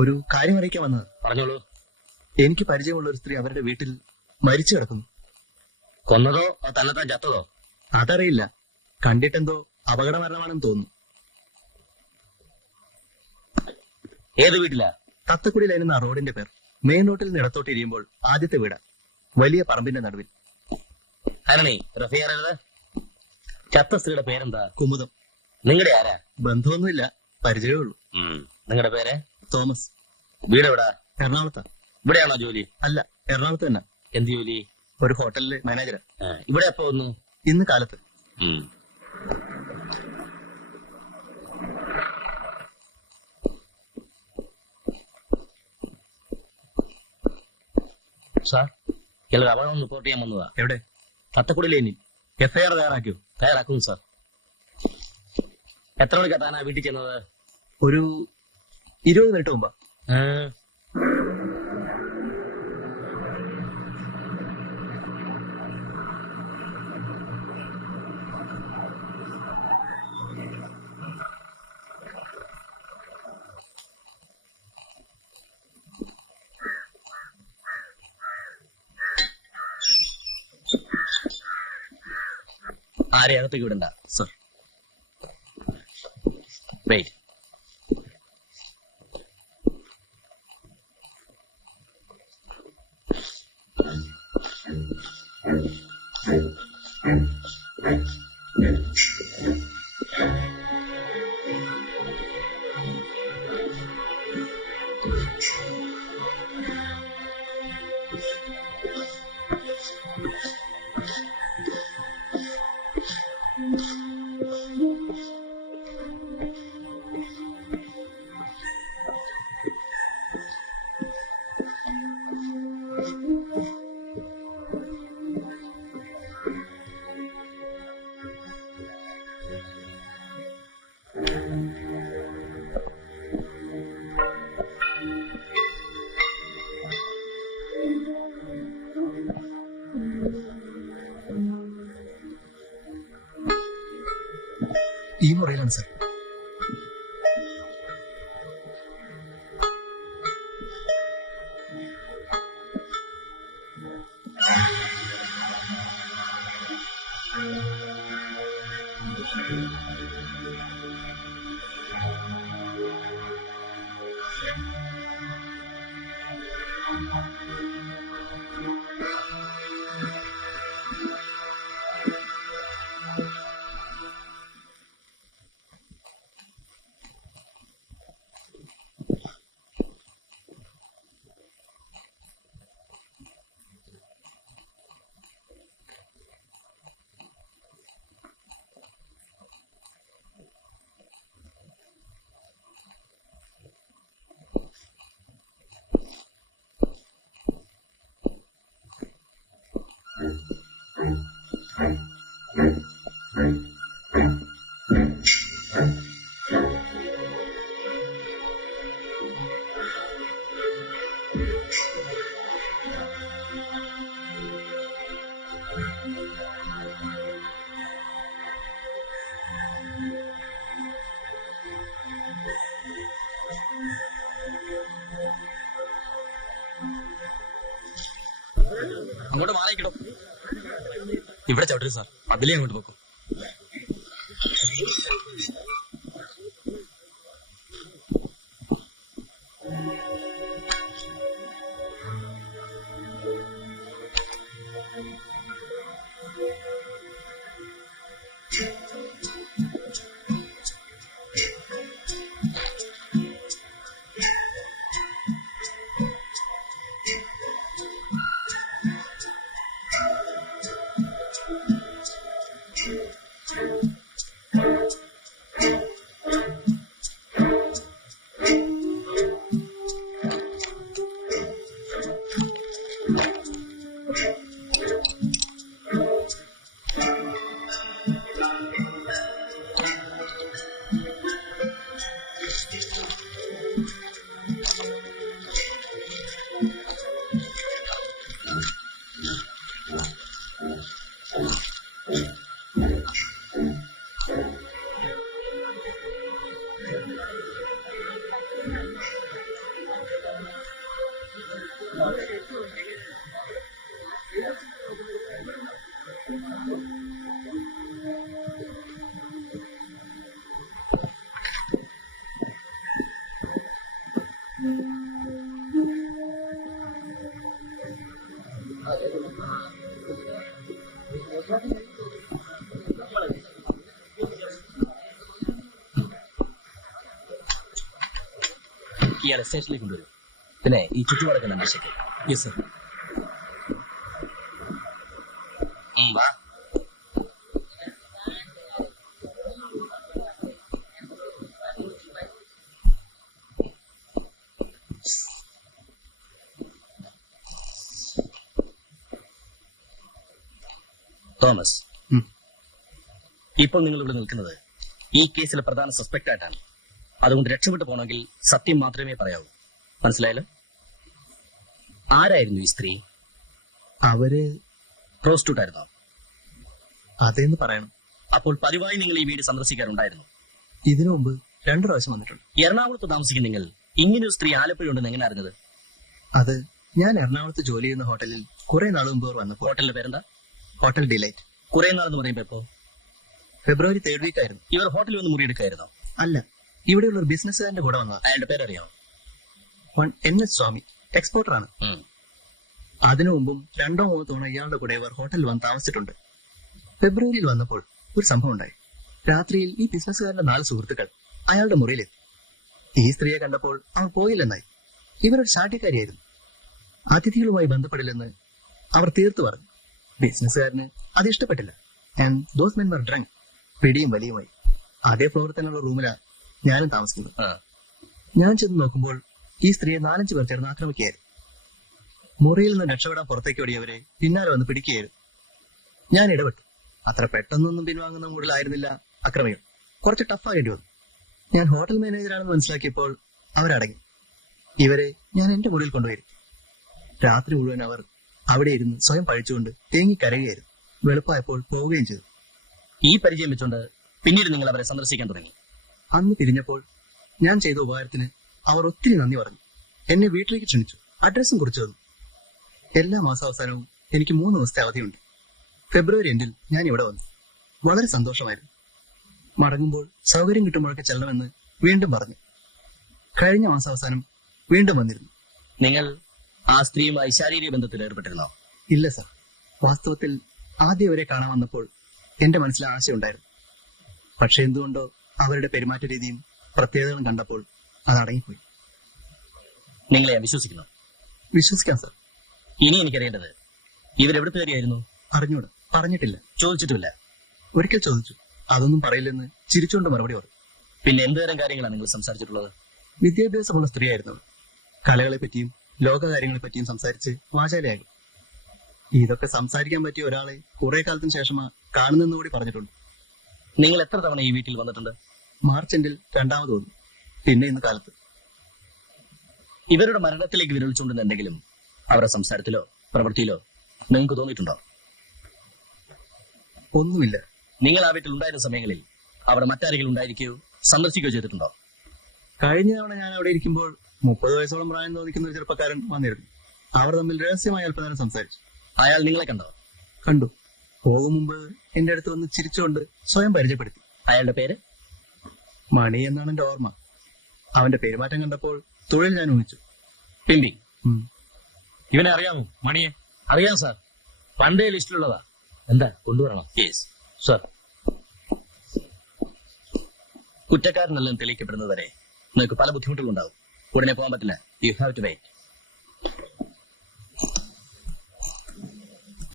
ഒരു കാര്യം അറിയിക്കാൻ വന്നത്. പറഞ്ഞോളൂ. എനിക്ക് പരിചയമുള്ള ഒരു സ്ത്രീ അവരുടെ വീട്ടിൽ മരിച്ചു കിടക്കുന്നു. കൊന്നതോ തന്നെത്താൻ ചത്തതോ? അതറിയില്ല. കണ്ടിട്ടെന്തോ അപകട മരണമാണെന്ന് തോന്നുന്നു. ഏത് വീട്ടിലാ? തത്തക്കുടി ലൈൻ എന്ന റോഡിന്റെ പേർ. മെയിൻ റോഡിൽ നിന്ന് ഇടത്തോട്ട് ഇരിയുമ്പോൾ ആദ്യത്തെ വീട്, വലിയ പറമ്പിന്റെ നടുവിൽ. ആരണി റഫിയാറത്. ചത്ത സ്ത്രീയുടെ പേരെന്താ? കുമുദം. നിങ്ങളുടെ ആരാ? ബന്ധമൊന്നുമില്ല, പരിചയമേ ഉള്ളൂ. നിങ്ങളുടെ പേര്? തോമസ്. വീട് എവിടാ? എറണാകുളത്താ. ഇവിടെയാണോ ജോലി? അല്ല, എറണാകുളത്ത് തന്നെ. എന്ത് ജോലി? ഒരു ഹോട്ടലിലെ മാനേജരാ. ഇവിടെ എപ്പോ വന്നു? ഇന്ന് കാലത്ത്. സാർ, ചിലർ അപകടം റിപ്പോർട്ട് ചെയ്യാൻ വന്നതാ. എവിടെ? തത്തക്കുടി ലൈനിൽ. FIR തയ്യാറാക്കിയോ? തയ്യാറാക്കും സാർ. എത്ര മണിക്കാ താനാ വീട്ടിൽ ചെന്നത്? ഒരു 20 മിനിറ്റ് മുമ്പാ. ആരെ അകത്തേക്ക് വിടണ്ട സർ. വെയിറ്റ്. ഈ മുറിയിലാണ് സർ. അങ്ങോട്ട് മാറിക്കിടും. ഇവിടെ ചവിട്ടരുത് സാർ, അതിലേ അങ്ങോട്ട് പോക്കും. ഇയാളെ സ്റ്റേഷനിലേക്ക് കൊണ്ടുവരും. പിന്നെ ഈ ചുറ്റുപാടൊക്കെ അന്വേഷിക്കും. Yes sir. തോമസ്, ഇപ്പോൾ നിങ്ങൾ ഇവിടെ നിൽക്കുന്നത് ഈ കേസിലെ പ്രധാന സസ്പെക്ട് ആയിട്ടാണ്. അതുകൊണ്ട് രക്ഷപ്പെട്ടു പോകണമെങ്കിൽ സത്യം മാത്രമേ പറയാവൂ. മനസ്സിലായല്ലോ? ആരായിരുന്നു ഈ സ്ത്രീ? അവര് പ്രോസ്റ്റിറ്റ്യൂട്ട് ആയിരുന്നോ? അതെന്ന് പറയണം. അപ്പോൾ പതിവായി നിങ്ങൾ ഈ വീട് സന്ദർശിക്കാറുണ്ടായിരുന്നു? ഇതിനു മുമ്പ് 2 പ്രാവശ്യം വന്നിട്ടുണ്ട്. എറണാകുളത്ത് താമസിക്കുന്ന നിങ്ങൾ ഇങ്ങനൊരു സ്ത്രീ ആലപ്പുഴ ഉണ്ടെന്ന് എങ്ങനെ അറിഞ്ഞത്? അത് ഞാൻ എറണാകുളത്ത് ജോലി ചെയ്യുന്ന ഹോട്ടലിൽ കുറെ നാൾ മുമ്പ് വന്നപ്പോൾ. ഹോട്ടലിന്റെ പേരെന്താ? Hotel delight. കുറെ നാളെന്ന് പറയുമ്പോ എപ്പോ? ഫെബ്രുവരി 3rd വീക്ക് ആയിരുന്നു. ഇവർ ഹോട്ടലിൽ വന്ന് മുറിയെടുക്കായിരുന്നോ? അല്ല, ഇവിടെയുള്ള ഒരു ബിസിനസ്സുകാരന്റെ കൂടെ വന്നതാ. അയാളുടെ പേരറിയാമോ? NS സ്വാമി, എക്സ്പോർട്ടറാണ്. അതിനു മുമ്പും 2 3 തവണ ഇയാളുടെ കൂടെ ഇവർ ഹോട്ടലിൽ വന്ന് താമസിച്ചിട്ടുണ്ട്. ഫെബ്രുവരിയിൽ വന്നപ്പോൾ ഒരു സംഭവം ഉണ്ടായി. രാത്രിയിൽ ഈ ബിസിനസ്സുകാരന്റെ 4 സുഹൃത്തുക്കൾ അയാളുടെ മുറിയിലെത്തി. ഈ സ്ത്രീയെ കണ്ടപ്പോൾ അവർ പോയില്ലെന്നായി. ഇവരൊരു ശാഠ്യക്കാരിയായിരുന്നു. അതിഥികളുമായി ബന്ധപ്പെടില്ലെന്ന് അവർ തീർത്തു പറഞ്ഞു. ബിസിനസ്സുകാരന് അത് ഇഷ്ടപ്പെട്ടില്ല. And those men were drunk. പിടിയും വലിയുമായി. അതേ ഫ്ലോറിൽ തന്നെയുള്ള റൂമിലാണ് ഞാനും താമസിക്കുന്നത്. ഞാൻ ചെന്ന് നോക്കുമ്പോൾ ഈ സ്ത്രീയെ 4-5 പേർ ചേർന്ന് ആക്രമിക്കുകയായിരുന്നു. മുറിയിൽ നിന്ന് രക്ഷപ്പെടാൻ പുറത്തേക്ക് ഓടിയവരെ പിന്നാലെ വന്ന് പിടിക്കുകയായിരുന്നു. ഞാൻ ഇടപെട്ടു. അത്ര പെട്ടെന്നൊന്നും പിൻവാങ്ങുന്ന മൂഡിലായിരുന്നില്ല അക്രമികൾ. കുറച്ച് ടഫാകേണ്ടി വന്നു. ഞാൻ ഹോട്ടൽ മാനേജറാണെന്ന് മനസ്സിലാക്കിയപ്പോൾ അവരടങ്ങി. ഇവരെ ഞാൻ എന്റെ മുറിയിൽ കൊണ്ടുപോയി. രാത്രി മുഴുവൻ അവർ അവിടെ ഇരുന്ന് സ്വയം പഴിച്ചുകൊണ്ട് തേങ്ങിക്കരയുകയായിരുന്നു. വെളുപ്പായപ്പോൾ പോവുകയും ചെയ്തു. ഈ പരിചയം വെച്ചുകൊണ്ട് പിന്നീട് നിങ്ങൾ അവരെ സന്ദർശിക്കാൻ തുടങ്ങി. അന്ന് പിരിഞ്ഞപ്പോൾ ഞാൻ ചെയ്ത ഉപകാരത്തിന് അവർ ഒത്തിരി നന്ദി പറഞ്ഞു. എന്നെ വീട്ടിലേക്ക് ക്ഷണിച്ചു. അഡ്രസ്സും കുറിച്ചു തന്നു. എല്ലാ മാസാവസാനവും എനിക്ക് 3 ദിവസത്തെ അവധിയുണ്ട്. ഫെബ്രുവരി എൻഡിൽ ഞാൻ ഇവിടെ വന്നു. വളരെ സന്തോഷമായിരുന്നു. മടങ്ങുമ്പോൾ സൗകര്യം കിട്ടുമ്പോഴൊക്കെ ചെല്ലണമെന്ന് വീണ്ടും പറഞ്ഞു. കഴിഞ്ഞ മാസാവസാനം വീണ്ടും വന്നിരുന്നു. നിങ്ങൾ ആ സ്ത്രീയുമായി ശാരീരിക ബന്ധത്തിൽ ഏർപ്പെട്ടിരുന്നോ? ഇല്ല സർ. വാസ്തവത്തിൽ ആദ്യം അവരെ കാണാൻ വന്നപ്പോൾ എന്റെ മനസ്സിൽ ആശയുണ്ടായിരുന്നു. പക്ഷെ എന്തുകൊണ്ടോ അവരുടെ പെരുമാറ്റ രീതിയും പ്രത്യേകതകളും കണ്ടപ്പോൾ അത് അടങ്ങിപ്പോയി. നിങ്ങളെ ഞാൻ വിശ്വസിക്കുന്നു. വിശ്വസിക്കാം സർ. ഇനി എനിക്കറിയേണ്ടത് ഇവരെവിടുത്തെ കാര്യമായിരുന്നു? അറിഞ്ഞൂടാ. പറഞ്ഞിട്ടില്ല. ചോദിച്ചിട്ടുമില്ല? ഒരിക്കൽ ചോദിച്ചു. അതൊന്നും പറയില്ലെന്ന് ചിരിച്ചുകൊണ്ട് മറുപടി പറഞ്ഞു. പിന്നെ എന്തുതരം കാര്യങ്ങളാണ് നിങ്ങൾ സംസാരിച്ചിട്ടുള്ളത്? വിദ്യാഭ്യാസമുള്ള സ്ത്രീയായിരുന്നു. കലകളെ പറ്റിയും ലോകകാര്യങ്ങളെ പറ്റിയും സംസാരിച്ച് വാചാലയായി. ഇതൊക്കെ സംസാരിക്കാൻ പറ്റിയ ഒരാളെ കുറെ കാലത്തിന് ശേഷമാ കാണുന്നെന്ന് കൂടി പറഞ്ഞിട്ടുണ്ട്. നിങ്ങൾ എത്ര തവണ ഈ വീട്ടിൽ വന്നിട്ടുണ്ട്? മാർച്ച് എൻഡിൽ 2ാമത് വന്നു. പിന്നെ ഇന്ന് കാലത്ത്. ഇവരുടെ മരണത്തിലേക്ക് വിരളിച്ചുകൊണ്ടെന്ന് എന്തെങ്കിലും അവരുടെ സംസാരത്തിലോ പ്രവൃത്തിയിലോ നിങ്ങൾക്ക് തോന്നിയിട്ടുണ്ടോ? ഒന്നുമില്ല. നിങ്ങൾ ആ വീട്ടിൽ ഉണ്ടായിരുന്ന സമയങ്ങളിൽ അവിടെ മറ്റാരെങ്കിലും ഉണ്ടായിരിക്കുകയോ സന്ദർശിക്കുകയോ ചെയ്തിട്ടുണ്ടോ? കഴിഞ്ഞ തവണ ഞാൻ അവിടെ ഇരിക്കുമ്പോൾ 30 വയസ്സോളം പ്രായം തോന്നിക്കുന്ന ഒരു ചെറുപ്പക്കാരൻ വന്നിരുന്നു. അവർ തമ്മിൽ രഹസ്യമായി അല്പനേരം സംസാരിച്ചു. അയാൾ നിങ്ങളെ കണ്ടോ? കണ്ടു. പോകും മുമ്പ് എന്റെ അടുത്ത് വന്ന് ചിരിച്ചുകൊണ്ട് സ്വയം പരിചയപ്പെടുത്തി. അയാളുടെ പേര്? മണി എന്നാണ് എന്റെ ഓർമ്മ. അവന്റെ പെരുമാറ്റം കണ്ടപ്പോൾ തൊഴിൽ ഞാൻ ഊഹിച്ചു. പിമ്പി. ഇവനെ അറിയാമോ? മണിയെ അറിയാം സാർ. പണ്ടേ ലിസ്റ്റിലുള്ളതാ. എന്താ കൊണ്ടുവരണം? Yes sir. കുറ്റക്കാരനല്ലെന്ന് തെളിയിക്കപ്പെടുന്നതുവരെ നിങ്ങൾക്ക് പല ബുദ്ധിമുട്ടുകളുണ്ടാവും. ഉടനെ പോകാൻ പറ്റില്ല. You have to wait.